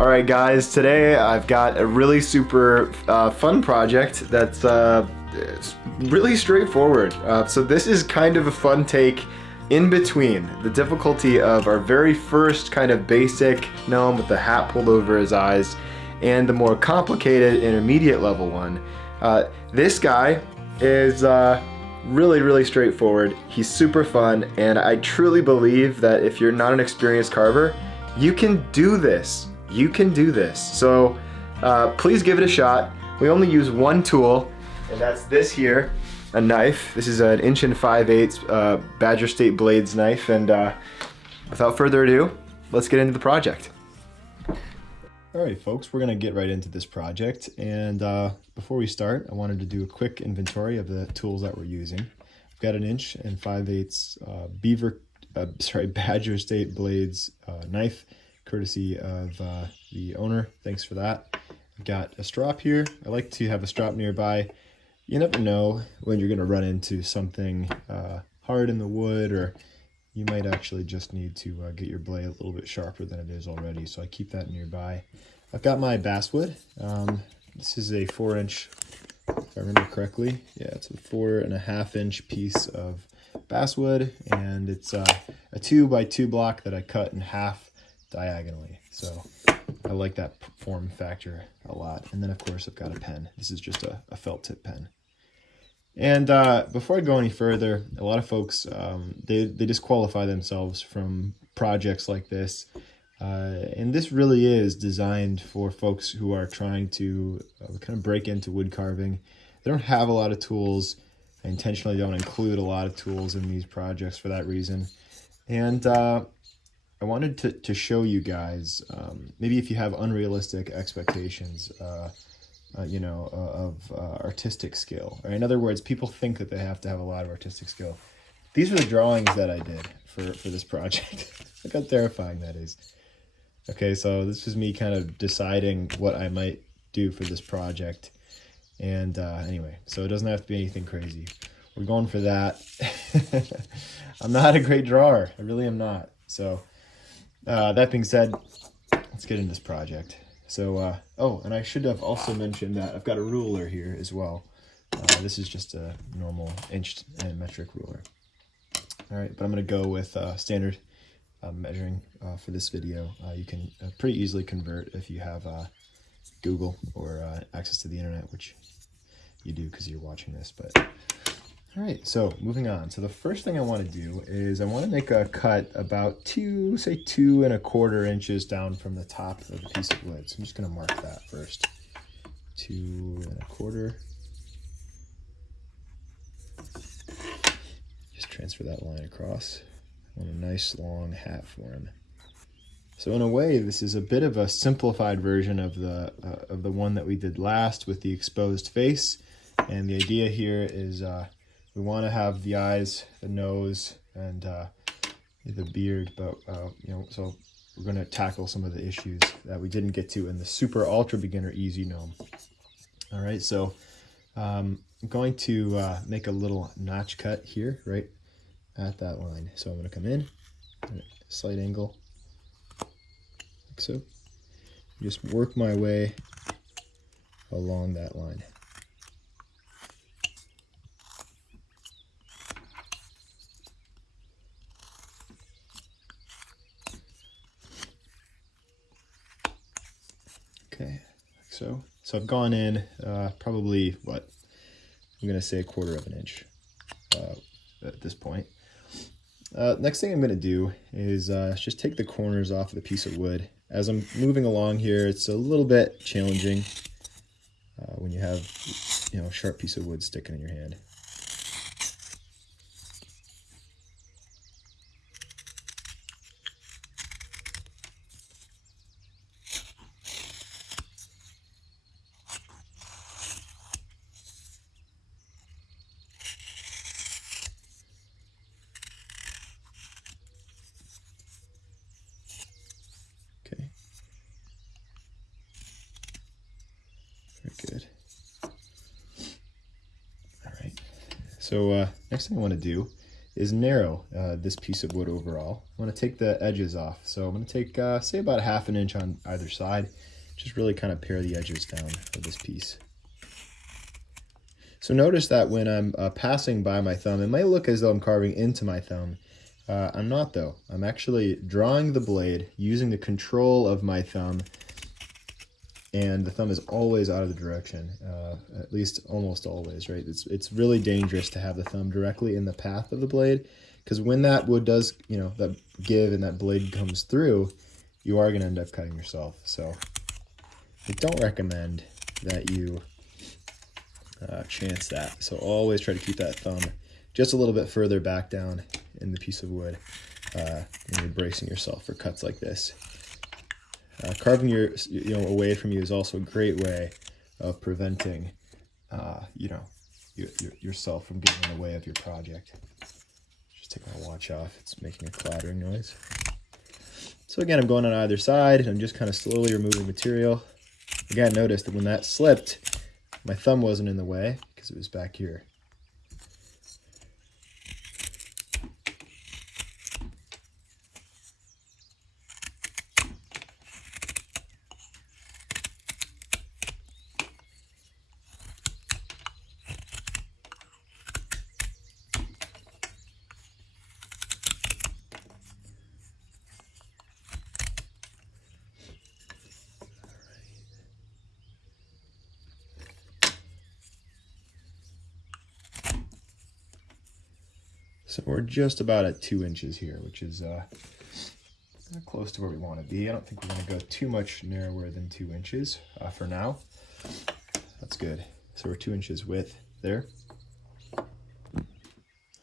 All right, guys, today I've got a really super fun project that's really straightforward. So this is kind of a fun take in between the difficulty of our very first kind of basic gnome with the hat pulled over his eyes and the more complicated intermediate level one. This guy is really straightforward. He's super fun, and I truly believe that if you're not an experienced carver, you can do this. You can do this. So please give it a shot. We only use one tool, and that's this here, a knife. This is an 1 5/8" Badger State Blades knife, and without further ado, let's get into the project. Alright folks, we're gonna get right into this project, and before we start, I wanted to do a quick inventory of the tools that we're using. I've got an 1 5/8" Badger State Blades knife, courtesy of the owner. Thanks for that. I've got a strop here. I like to have a strop nearby. You never know when you're gonna run into something hard in the wood, or you might actually just need to get your blade a little bit sharper than it is already, so I keep that nearby. I've got my basswood. This is a 4-inch, if I remember correctly. Yeah, it's a 4.5-inch piece of basswood, and it's a 2x2 block that I cut in half diagonally. So I like that form factor a lot. And then of course I've got a pen. This is just a felt tip pen. And before I go any further, a lot of folks, they disqualify themselves from projects like this. And this really is designed for folks who are trying to kind of break into wood carving. They don't have a lot of tools. I intentionally don't include a lot of tools in these projects for that reason. And I wanted to show you guys, maybe if you have unrealistic expectations, of artistic skill. Right? In other words, people think that they have to have a lot of artistic skill. These are the drawings that I did for this project. Look how terrifying that is. Okay, so this is me kind of deciding what I might do for this project. And anyway, so it doesn't have to be anything crazy. We're going for that. I'm not a great drawer. I really am not. So that being said, let's get into this project. So, oh, and I should have also mentioned that I've got a ruler here as well. This is just a normal inch and metric ruler. All right, but I'm going to go with standard measuring for this video. You can pretty easily convert if you have Google or access to the internet, which you do because you're watching this. But all right, so moving on. So the first thing I want to do is I want to make a cut about 2 1/4 inches down from the top of the piece of wood. So I'm just going to mark that first. 2 1/4. Just transfer that line across. I want a nice long hat for him. So in a way, this is a bit of a simplified version of the one that we did last with the exposed face. And the idea here is we want to have the eyes, the nose, and the beard, but so we're going to tackle some of the issues that we didn't get to in the super ultra beginner easy gnome. All right, so I'm going to make a little notch cut here, right at that line. So I'm going to come in, slight angle, like so. Just work my way along that line. Okay, like so. So I've gone in probably, what, I'm going to say 1/4 inch at this point. Next thing I'm going to do is just take the corners off of the piece of wood. As I'm moving along here, it's a little bit challenging when you have, a sharp piece of wood sticking in your hand. Okay. Very good. All right. So next thing I want to do is narrow, this piece of wood overall. I want to take the edges off. So I'm going to take, say, about 1/2 inch on either side. Just really kind of pare the edges down of this piece. So notice that when I'm passing by my thumb, it might look as though I'm carving into my thumb. I'm not though. I'm actually drawing the blade using the control of my thumb, and the thumb is always out of the direction, at least almost always, right? It's really dangerous to have the thumb directly in the path of the blade, because when that wood does, that give and that blade comes through, you are going to end up cutting yourself. So I don't recommend that you chance that. So always try to keep that thumb just a little bit further back down in the piece of wood when you're bracing yourself for cuts like this. Carving away from you is also a great way of preventing yourself from getting in the way of your project. Just take my watch off, it's making a clattering noise. So again, I'm going on either side and I'm just kind of slowly removing material. Again, notice that when that slipped, my thumb wasn't in the way because it was back here. So we're just about at 2 inches here, which is close to where we want to be. I don't think we're going to go too much narrower than 2 inches for now. That's good. So we're 2 inches width there. All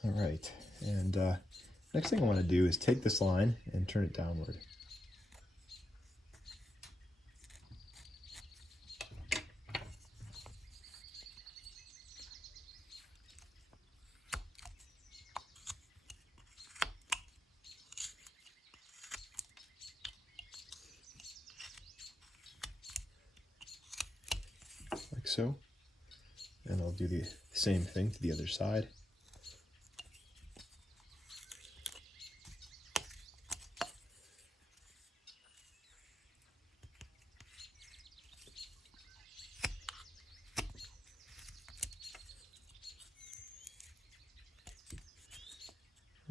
right, and next thing I want to do is take this line and turn it downward. Like so, and I'll do the same thing to the other side.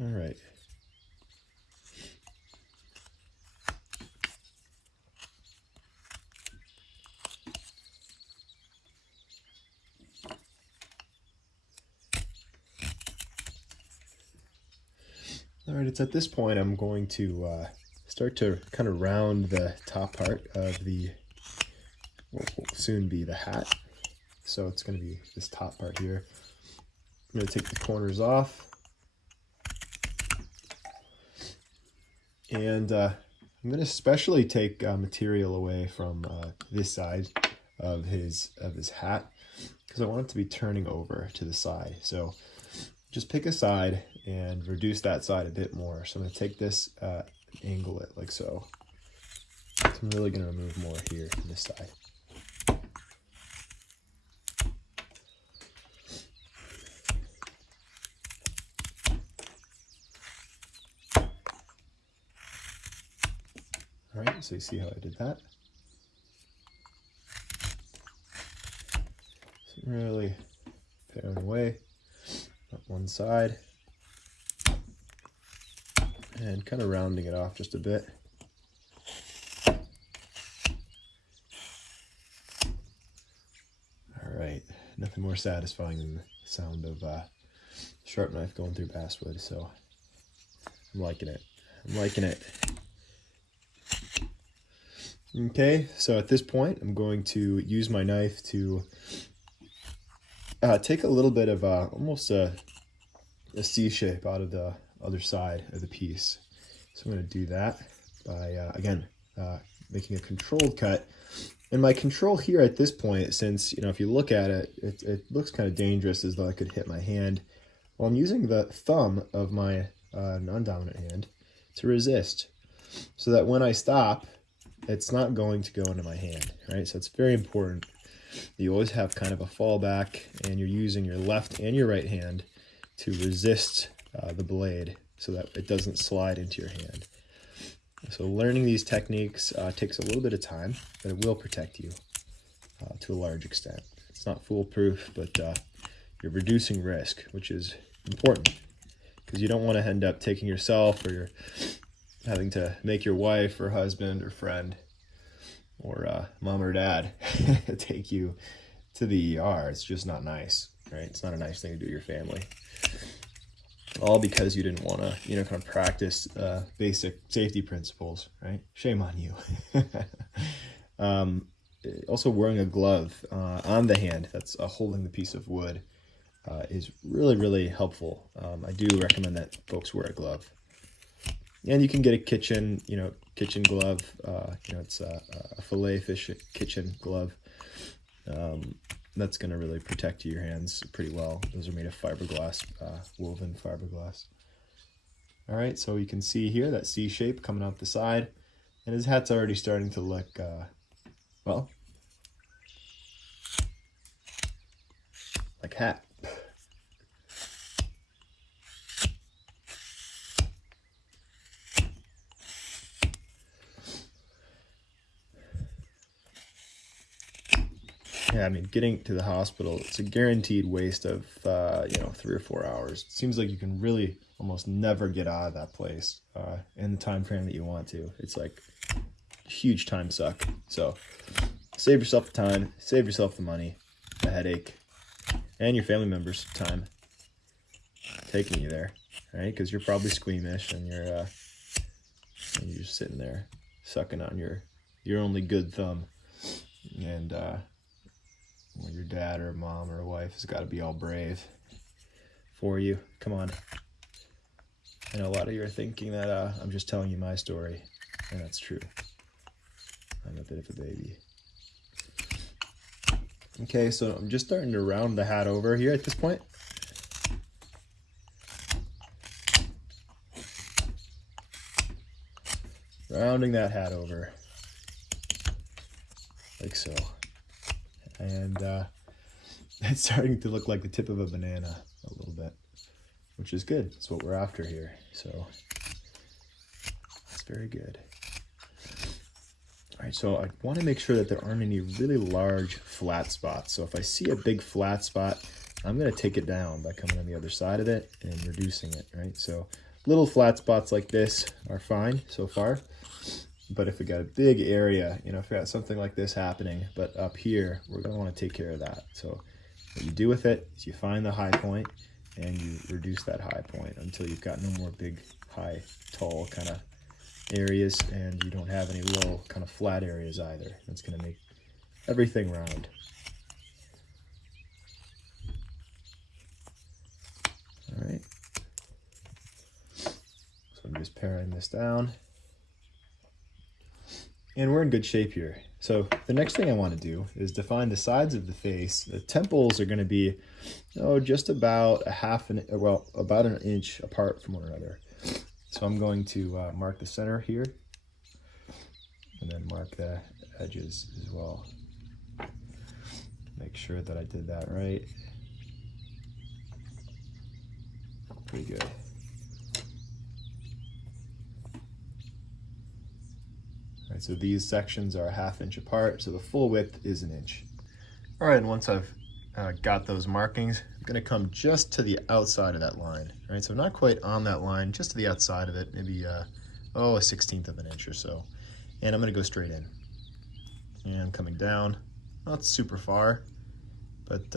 All right. All right, it's at this point I'm going to start to kind of round the top part of what will soon be the hat. So it's going to be this top part here. I'm going to take the corners off. And I'm going to especially take material away from this side of his hat, because I want it to be turning over to the side. So just pick a side and reduce that side a bit more. So I'm going to take this, angle it like so. So I'm really going to remove more here to this side. All right, so you see how I did that? So really paring away up one side and kind of rounding it off just a bit. All right, nothing more satisfying than the sound of sharp knife going through basswood, so I'm liking it. I'm liking it. Okay, so at this point, I'm going to use my knife to take a little bit of almost a C shape out of the other side of the piece. So I'm going to do that by, again, making a controlled cut. And my control here at this point, since, if you look at it, it looks kind of dangerous as though I could hit my hand. Well, I'm using the thumb of my non-dominant hand to resist, so that when I stop, it's not going to go into my hand, right? So it's very important that you always have kind of a fallback, and you're using your left and your right hand to resist the blade so that it doesn't slide into your hand. So learning these techniques takes a little bit of time, but it will protect you to a large extent. It's not foolproof, but you're reducing risk, which is important, because you don't want to end up taking yourself, or you're having to make your wife or husband or friend or mom or dad take you to the ER. It's just not nice, right? It's not a nice thing to do to your family. All because you didn't want to, kind of practice basic safety principles, right? Shame on you. Also, wearing a glove on the hand that's holding the piece of wood is really, really helpful. I do recommend that folks wear a glove. And you can get a kitchen glove. It's a fillet fish kitchen glove. That's going to really protect your hands pretty well. Those are made of fiberglass, woven fiberglass. All right, so you can see here that C shape coming out the side, and his hat's already starting to look, well, like hat. Yeah, I mean, getting to the hospital, it's a guaranteed waste of, 3 or 4 hours. It seems like you can really almost never get out of that place in the time frame that you want to. It's like a huge time suck. So save yourself the time, save yourself the money, the headache, and your family members' time taking you there, right? Because you're probably squeamish, and you're just sitting there sucking on your only good thumb, and well, your dad or mom or wife has got to be all brave for you. Come on. I know a lot of you are thinking that I'm just telling you my story, and that's true. I'm a bit of a baby. Okay, so I'm just starting to round the hat over here at this point. Rounding that hat over, like so. And it's starting to look like the tip of a banana a little bit, which is good. That's what we're after here. So that's very good. All right, so I want to make sure that there aren't any really large flat spots. So if I see a big flat spot, I'm going to take it down by coming on the other side of it and reducing it, right? So little flat spots like this are fine so far. But if we got a big area, if we got something like this happening, but up here, we're going to want to take care of that. So what you do with it is you find the high point and you reduce that high point until you've got no more big, high, tall kind of areas, and you don't have any low kind of flat areas either. That's going to make everything round. All right. So I'm just paring this down. And we're in good shape here. So the next thing I want to do is define the sides of the face. The temples are going to be, just about about an inch apart from one another. So I'm going to mark the center here, and then mark the edges as well. Make sure that I did that right. Pretty good. All right, so these sections are a 1/2 inch apart, so the full width is 1 inch. All right, and once I've got those markings, I'm gonna come just to the outside of that line. All right, so not quite on that line, just to the outside of it, maybe a 1/16 of an inch or so. And I'm gonna go straight in. And coming down, not super far, but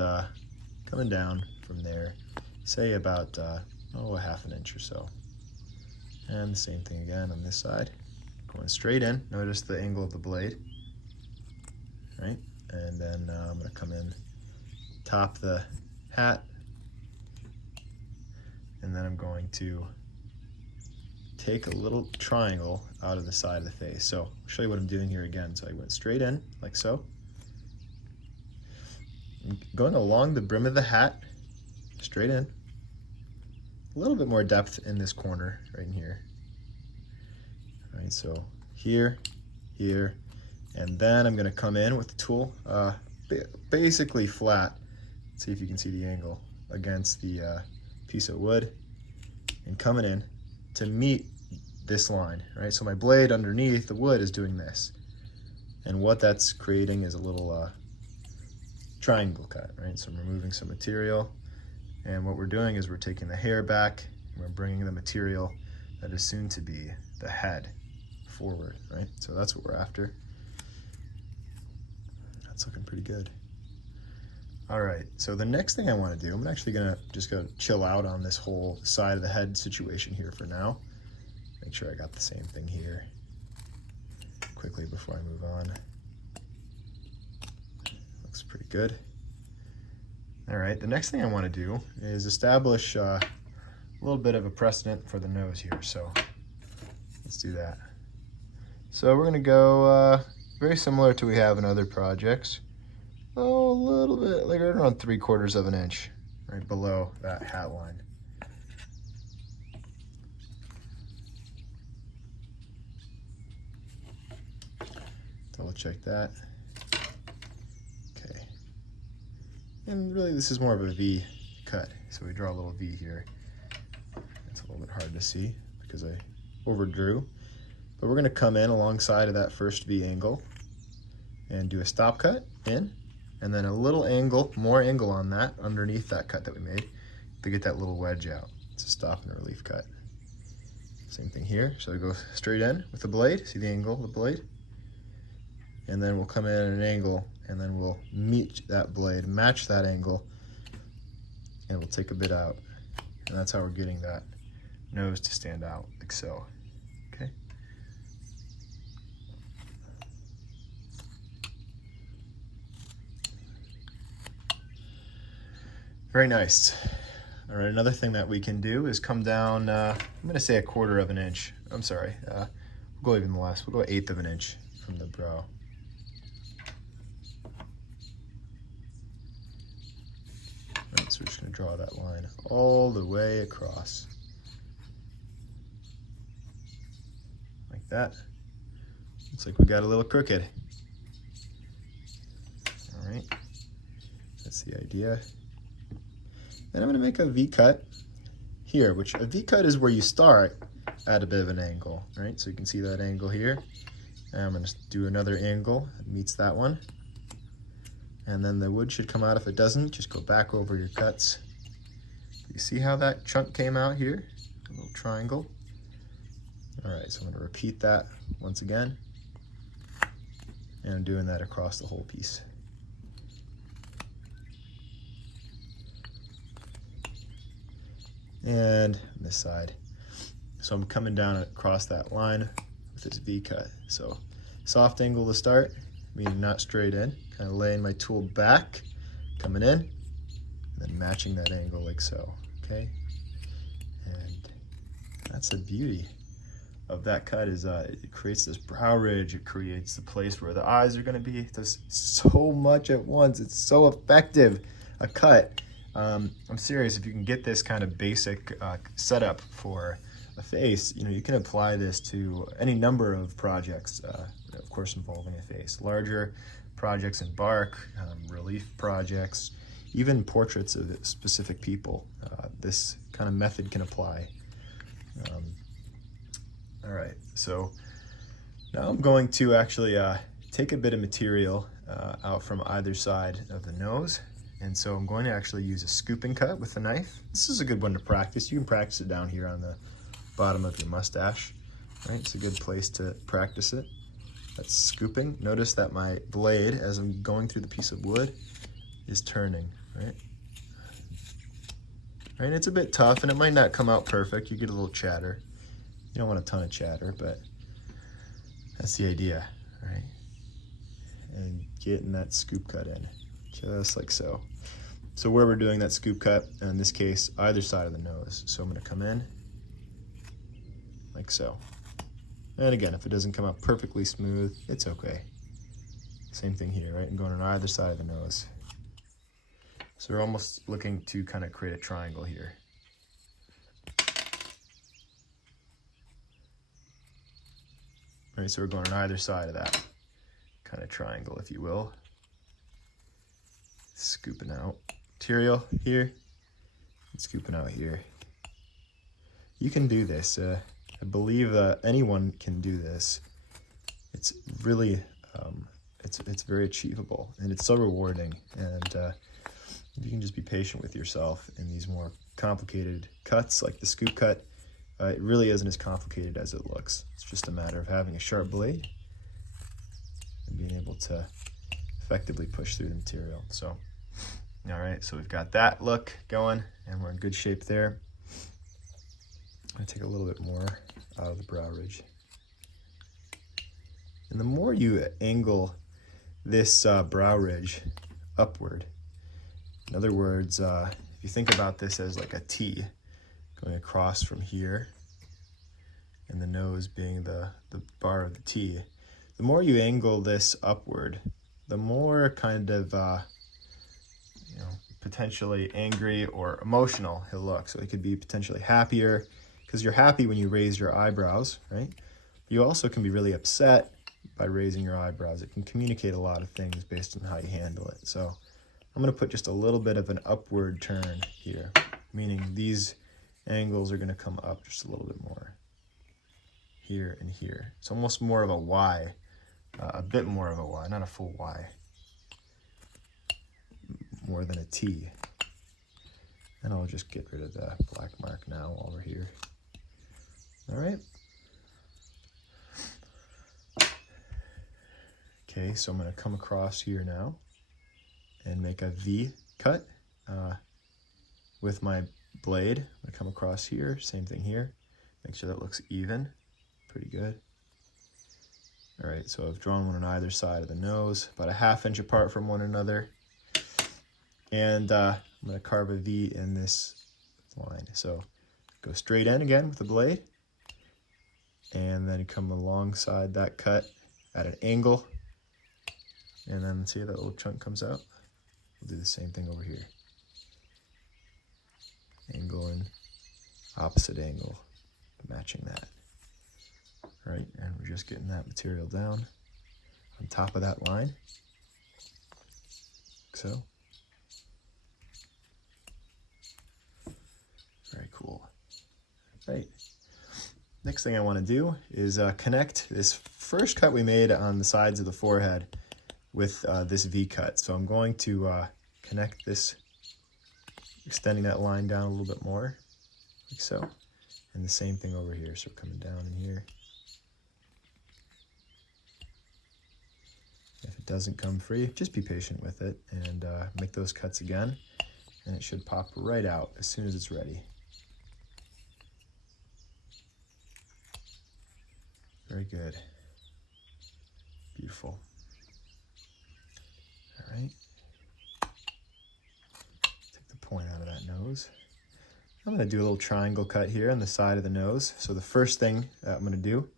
coming down from there, say about a 1/2 inch or so. And the same thing again on this side. Going straight in, notice the angle of the blade, right? And then I'm gonna come in, top the hat, and then I'm going to take a little triangle out of the side of the face. So I'll show you what I'm doing here again. So I went straight in, like so. I'm going along the brim of the hat, straight in. A little bit more depth in this corner right in here. All right, so here, here, and then I'm gonna come in with the tool, basically flat. Let's see if you can see the angle against the piece of wood, and coming in to meet this line, right? So my blade underneath the wood is doing this. And what that's creating is a little triangle cut, right? So I'm removing some material, and what we're doing is we're taking the hair back, and we're bringing the material that is soon to be the head forward, right? So that's what we're after. That's looking pretty good. All right, so the next thing I want to do, I'm actually gonna just go chill out on this whole side of the head situation here for now. Make sure I got the same thing here quickly before I move on. Looks pretty good. All right, the next thing I want to do is establish a little bit of a precedent for the nose here, so let's do that. So we're gonna go very similar to we have in other projects. Oh, a little bit, like right around 3/4 of an inch, right below that hat line. Double check that. Okay. And really this is more of a V cut. So we draw a little V here. It's a little bit hard to see because I overdrew. But we're gonna come in alongside of that first V angle and do a stop cut in, and then a little angle, more angle on that underneath that cut that we made to get that little wedge out. It's a stop and a relief cut. Same thing here. So we go straight in with the blade. See the angle of the blade? And then we'll come in at an angle, and then we'll meet that blade, match that angle, and we'll take a bit out. And that's how we're getting that nose to stand out, like so. Okay. Very nice. All right, another thing that we can do is come down, I'm gonna say 1/4 of an inch. I'm sorry, we'll go even less. We'll go 1/8 of an inch from the brow. All right, so we're just gonna draw that line all the way across. Like that. Looks like we got a little crooked. All right, that's the idea. Then I'm going to make a V cut here, which a V cut is where you start at a bit of an angle, right? So you can see that angle here. And I'm going to do another angle that meets that one. And then the wood should come out. If it doesn't, just go back over your cuts. You see how that chunk came out here? A little triangle. All right, so I'm going to repeat that once again. And I'm doing that across the whole piece. And this side. So I'm coming down across that line with this V cut. So soft angle to start, meaning not straight in, kind of laying my tool back, coming in, and then matching that angle like so, okay? And that's the beauty of that cut is it creates this brow ridge, it creates the place where the eyes are gonna be. There's so much at once, it's so effective, a cut. I'm serious, if you can get this kind of basic setup for a face, you can apply this to any number of projects, of course involving a face. Larger projects in bark, relief projects, even portraits of specific people. This kind of method can apply. All right, so now I'm going to actually take a bit of material out from either side of the nose. And so I'm going to actually use a scooping cut with the knife. This is a good one to practice. You can practice it down here on the bottom of your mustache, right? It's a good place to practice it. That's scooping. Notice that my blade, as I'm going through the piece of wood, is turning, right? Right, it's a bit tough and it might not come out perfect. You get a little chatter. You don't want a ton of chatter, but that's the idea, right? And getting that scoop cut in, just like so. So where we're doing that scoop cut, in this case, either side of the nose. So I'm gonna come in like so. And again, if it doesn't come out perfectly smooth, it's okay. Same thing here, right? I'm going on either side of the nose. So we're almost looking to kind of create a triangle here. Right, so we're going on either side of that kind of triangle, if you will. Scooping out material here, and scooping out here. you can do this. I believe anyone can do this. It's really, it's very achievable, and it's so rewarding. And you can just be patient with yourself in these more complicated cuts, like the scoop cut. It really isn't as complicated as it looks. It's just a matter of having a sharp blade and being able to effectively push through the material. So, all right, so we've got that look going, and we're in good shape there. I'm gonna take a little bit more out of the brow ridge. And the more you angle this brow ridge upward, in other words, if you think about this as like a T going across from here, and the nose being the bar of the T, the more you angle this upward, the more kind of you know, potentially angry or emotional he'll look. So he could be potentially happier, because you're happy when you raise your eyebrows, right? You also can be really upset by raising your eyebrows. It can communicate a lot of things based on how you handle it. So I'm going to put just a little bit of an upward turn here, meaning these angles are going to come up just a little bit more here and here. It's almost more of a Y, a bit more of a Y, not a full Y, more than a T. And I'll just get rid of the black mark now while we're here. All right. Okay, so I'm going to come across here now and make a V cut with my blade. I'm going to come across here, same thing here. Make sure that looks even, pretty good. All right, so I've drawn one on either side of the nose, about a 1/2 inch apart from one another. And I'm going to carve a V in this line. So go straight in again with the blade, and then come alongside that cut at an angle, and then see how that little chunk comes out? We'll do the same thing over here. Angle and opposite angle, matching that. Right, and we're just getting that material down on top of that line, like so. Very cool. Right. Next thing I want to do is connect this first cut we made on the sides of the forehead with this V cut. So I'm going to connect this, extending that line down a little bit more, like so. And the same thing over here, so coming down in here. If it doesn't come free, just be patient with it and make those cuts again, and it should pop right out as soon as it's ready. Very good. Beautiful. All right. Take the point out of that nose. I'm going to do a little triangle cut here on the side of the nose. So the first thing that I'm going to do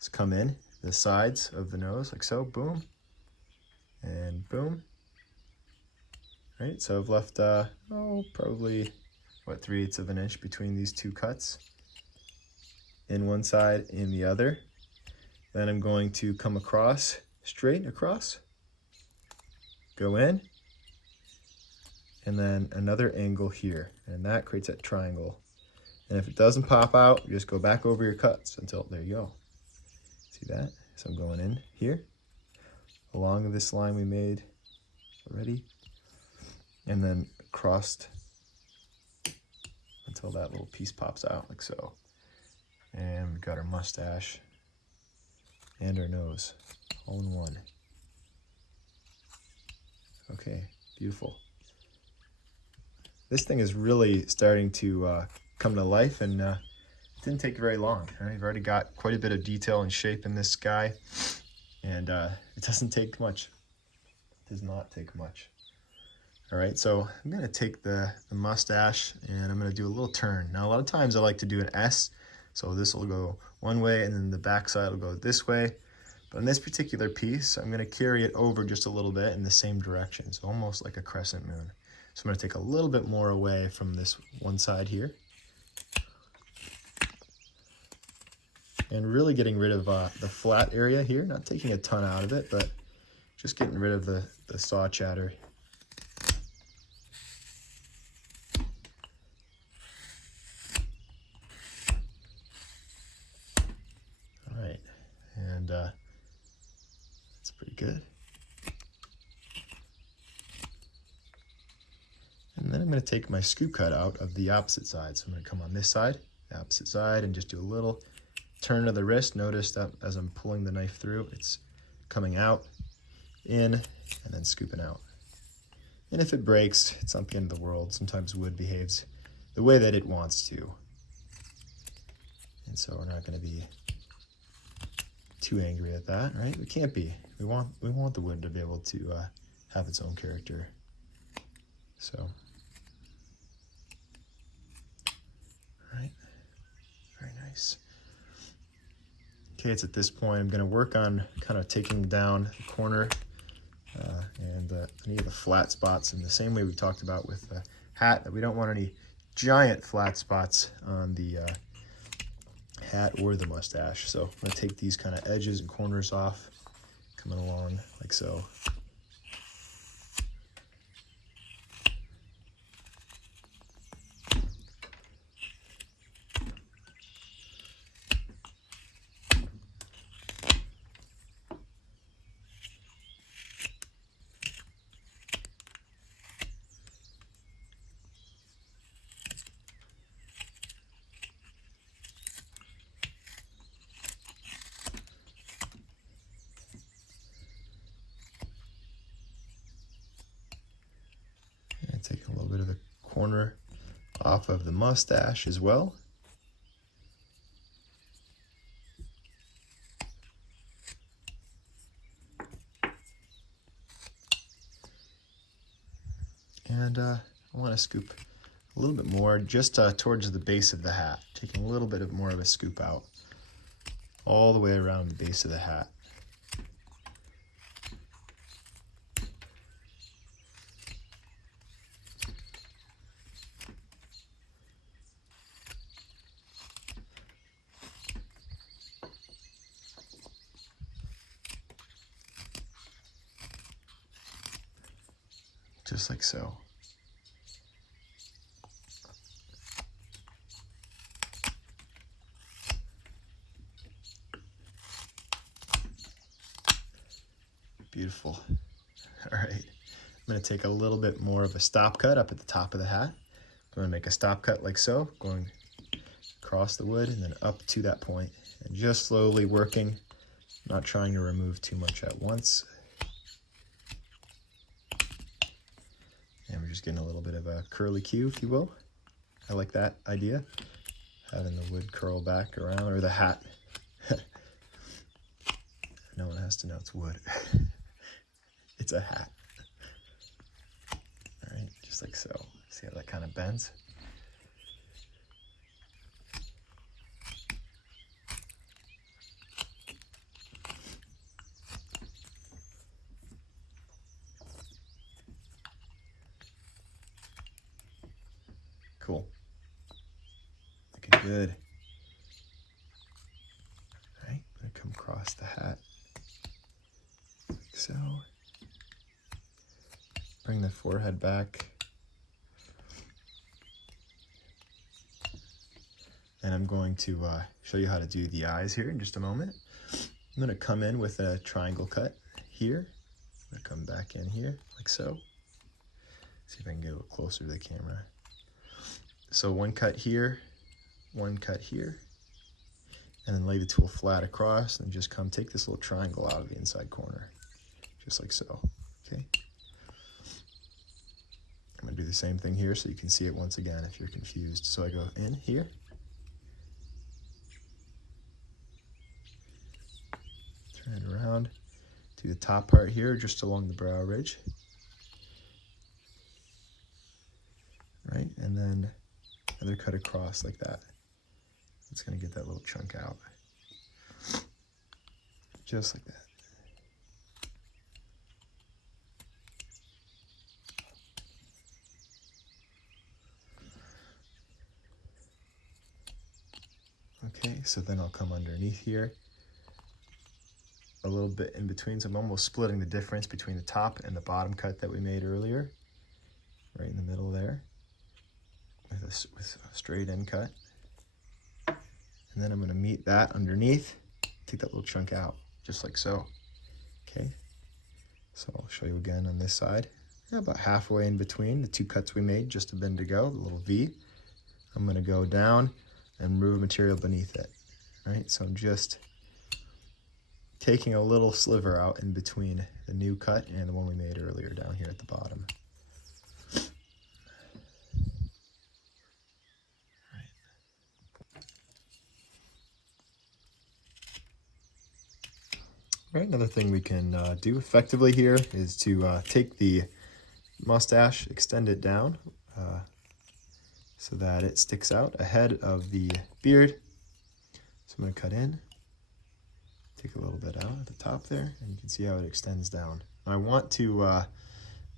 is come in the sides of the nose, like so, boom, and boom. Right, so I've left, probably, 3/8 of an inch between these two cuts, in one side, in the other. Then I'm going to come across, straight across, go in, and then another angle here, and that creates that triangle. And if it doesn't pop out, you just go back over your cuts until, there you go. See that? So I'm going in here, along this line we made already, and then crossed until that little piece pops out, like so. And we've got our mustache and our nose all in one. Okay, beautiful. This thing is really starting to come to life, and it didn't take very long. Right? We've already got quite a bit of detail and shape in this guy, and it doesn't take much. It does not take much. All right, so I'm gonna take the mustache and I'm gonna do a little turn. Now, a lot of times I like to do an S, so this will go one way and then the back side will go this way. But in this particular piece, I'm gonna carry it over just a little bit in the same direction, so almost like a crescent moon. So I'm gonna take a little bit more away from this one side here. And really getting rid of the flat area here, not taking a ton out of it, but just getting rid of the saw chatter. I'm going to take my scoop cut out of the opposite side. So I'm going to come on this side, the opposite side, and just do a little turn of the wrist. Notice that as I'm pulling the knife through, it's coming out, in, and then scooping out. And if it breaks, it's not the end of the world. Sometimes wood behaves the way that it wants to. And so we're not going to be too angry at that, right? We can't be. We want the wood to be able to have its own character. So, all right, very nice. Okay, it's at this point I'm going to work on kind of taking down the corner and any of the flat spots in the same way we talked about with the hat, that we don't want any giant flat spots on the hat or the mustache. So I'm going to take these kind of edges and corners off, coming along like so. Taking a little bit of the corner off of the mustache as well. And I want to scoop a little bit more just towards the base of the hat, taking a little bit more of a scoop out all the way around the base of the hat. Just like so. Beautiful. All right, I'm going to take a little bit more of a stop cut up at the top of the hat. I'm going to make a stop cut like so, going across the wood and then up to that point, and just slowly working, not trying to remove too much at once. And we're just getting a little bit of a curly cue, if you will. I like that idea, having the wood curl back around, or the hat. No one has to know it's wood. It's a hat. All right, just like so. See how that kind of bends? Cool. Looking good. All right, I'm gonna come across the hat like so. Bring the forehead back. And I'm going to show you how to do the eyes here in just a moment. I'm gonna come in with a triangle cut here. I'm gonna come back in here like so. See if I can get a little closer to the camera. So one cut here, and then lay the tool flat across and just come take this little triangle out of the inside corner, just like so, okay? I'm gonna do the same thing here so you can see it once again if you're confused. So I go in here, turn it around, do the top part here just along the brow ridge, right? And then another cut across like that. It's gonna get that little chunk out. Just like that. Okay, so then I'll come underneath here a little bit in between. So I'm almost splitting the difference between the top and the bottom cut that we made earlier, right in the middle there, with a straight end cut. And then I'm going to meet that underneath, take that little chunk out, just like so. Okay, so I'll show you again on this side. about halfway in between the two cuts we made, just a bend to go, the little V. I'm going to go down and remove material beneath it. All right, so I'm just taking a little sliver out in between the new cut and the one we made earlier down here at the bottom. All right, another thing we can do effectively here is to take the mustache, extend it down so that it sticks out ahead of the beard. So I'm going to cut in, take a little bit out at the top there, and you can see how it extends down. I want to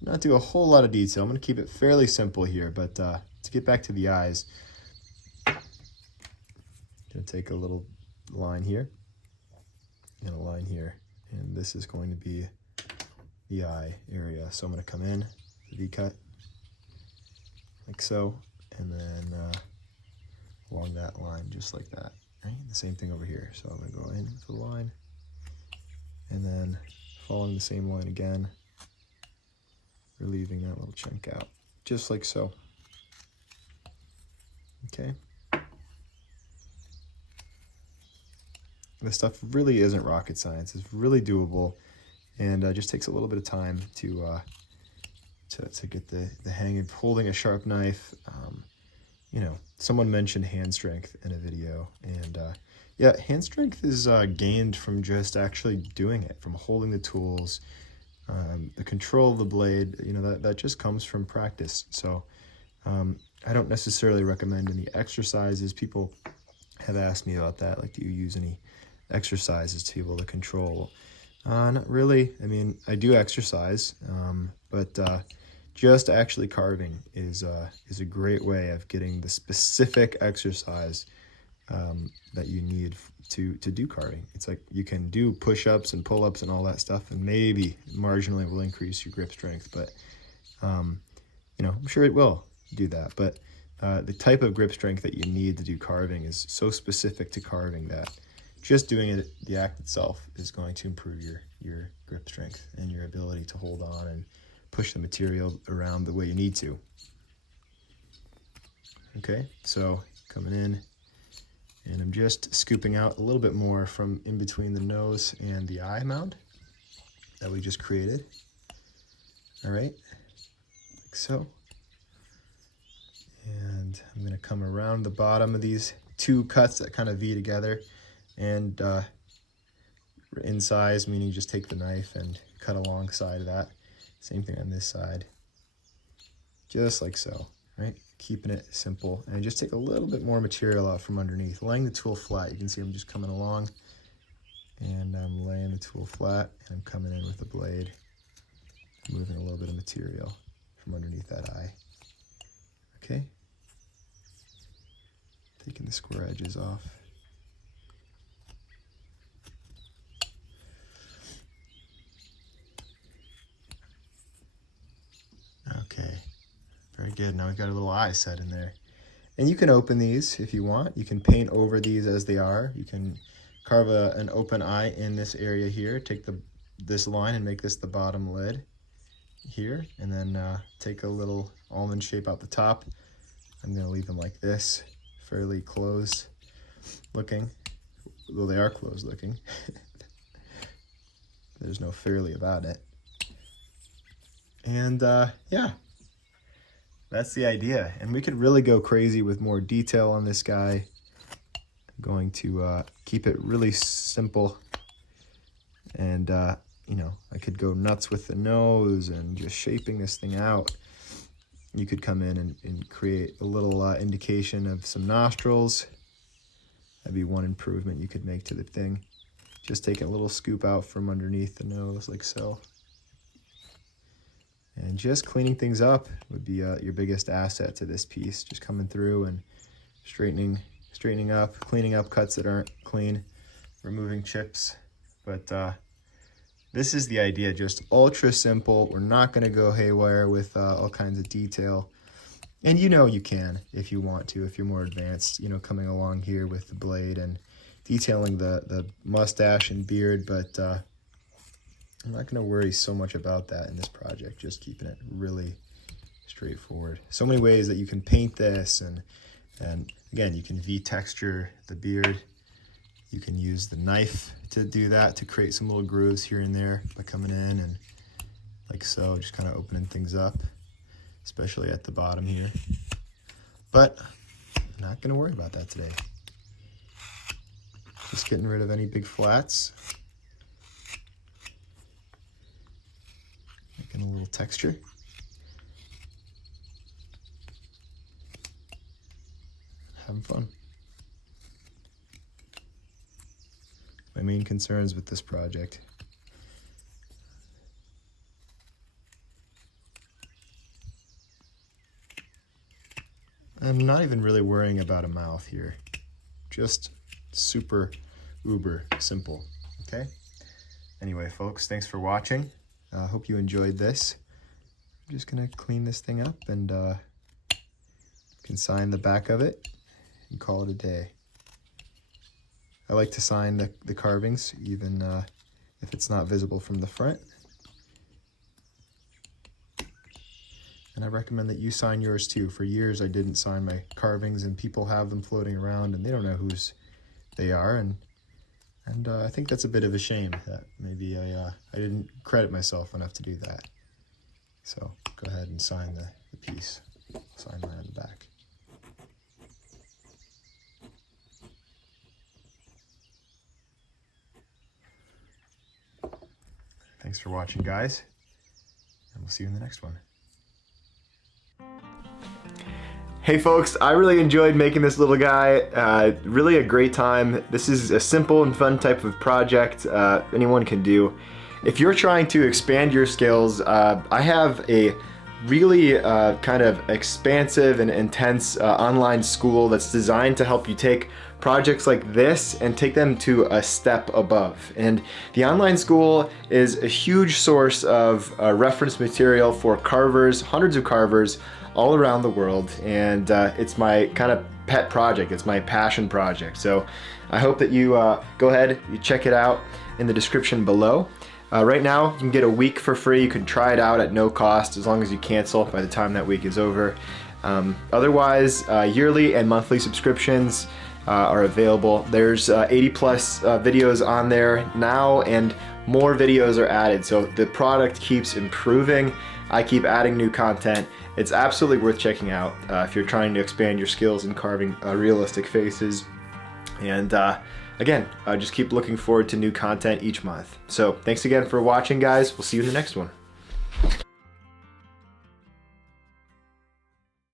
not do a whole lot of detail. I'm going to keep it fairly simple here, but to get back to the eyes, I'm going to take a little line here and a line here, and this is going to be the eye area. So I'm going to come in, the V-cut, like so, and then along that line, just like that. Right? The same thing over here. So I'm going to go in with the line, and then following the same line again, relieving that little chunk out, just like so. Okay. This stuff really isn't rocket science. It's really doable, and just takes a little bit of time to get the hang of holding a sharp knife. You know, someone mentioned hand strength in a video, and yeah, hand strength is gained from just actually doing it, from holding the tools, the control of the blade. You know, that just comes from practice. So I don't necessarily recommend any exercises. People have asked me about that, like, do you use any exercises to be able to control? Not really. I mean, I do exercise, but just actually carving is a great way of getting the specific exercise that you need to do carving. It's like you can do push-ups and pull-ups and all that stuff, and maybe marginally will increase your grip strength, but you know, I'm sure it will do that. But the type of grip strength that you need to do carving is so specific to carving that just doing it, the act itself, is going to improve your grip strength and your ability to hold on and push the material around the way you need to. Okay, so coming in, and I'm just scooping out a little bit more from in between the nose and the eye mound that we just created. All right, like so. And I'm going to come around the bottom of these two cuts that kind of V together, and in size, meaning just take the knife and cut alongside of that. Same thing on this side, just like so, right? Keeping it simple, and just take a little bit more material out from underneath, laying the tool flat. You can see I'm just coming along, and I'm laying the tool flat, and I'm coming in with the blade, moving a little bit of material from underneath that eye. Okay, taking the square edges off. Okay, very good. Now we've got a little eye set in there. And you can open these if you want. You can paint over these as they are. You can carve an open eye in this area here. Take this line and make this the bottom lid here. And then take a little almond shape out the top. I'm going to leave them like this, fairly closed looking. Well, they are closed looking. There's no fairly about it. And yeah, that's the idea. And we could really go crazy with more detail on this guy. I'm going to keep it really simple. And, you know, I could go nuts with the nose and just shaping this thing out. You could come in and create a little indication of some nostrils. That'd be one improvement you could make to the thing. Just take a little scoop out from underneath the nose like so. And just cleaning things up would be your biggest asset to this piece. Just coming through and straightening up, cleaning up cuts that aren't clean, removing chips. But this is the idea, just ultra simple. We're not going to go haywire with all kinds of detail. And you know you can if you want to, if you're more advanced, you know, coming along here with the blade and detailing the mustache and beard. But I'm not going to worry so much about that in this project, just keeping it really straightforward. So many ways that you can paint this, and again, you can V-texture the beard. You can use the knife to do that, to create some little grooves here and there by coming in and like so, just kind of opening things up, especially at the bottom here. But I'm not going to worry about that today. Just getting rid of any big flats. Making a little texture. Having fun. My main concerns with this project. I'm not even really worrying about a mouth here. Just super uber simple, okay? Anyway, folks, thanks for watching. I hope you enjoyed this. I'm just gonna clean this thing up and can sign the back of it and call it a day. I like to sign the carvings, even if it's not visible from the front. And I recommend that you sign yours too. For years I didn't sign my carvings, and people have them floating around and they don't know whose they are, and I think that's a bit of a shame that maybe I didn't credit myself enough to do that. So go ahead and sign the piece. Sign mine on the back. Thanks for watching, guys, and we'll see you in the next one. Hey folks, I really enjoyed making this little guy. Really a great time. This is a simple and fun type of project anyone can do. If you're trying to expand your skills, I have a really kind of expansive and intense online school that's designed to help you take projects like this and take them to a step above. And the online school is a huge source of reference material for carvers, hundreds of carvers all around the world, and it's my kind of pet project. It's my passion project. So I hope that you go ahead, you check it out in the description below. Right now you can get a week for free. You can try it out at no cost as long as you cancel by the time that week is over. Otherwise, yearly and monthly subscriptions are available. There's 80 plus videos on there now, and more videos are added, so the product keeps improving. I keep adding new content. It's absolutely worth checking out if you're trying to expand your skills in carving realistic faces. And again, just keep looking forward to new content each month. So thanks again for watching, guys. We'll see you in the next one.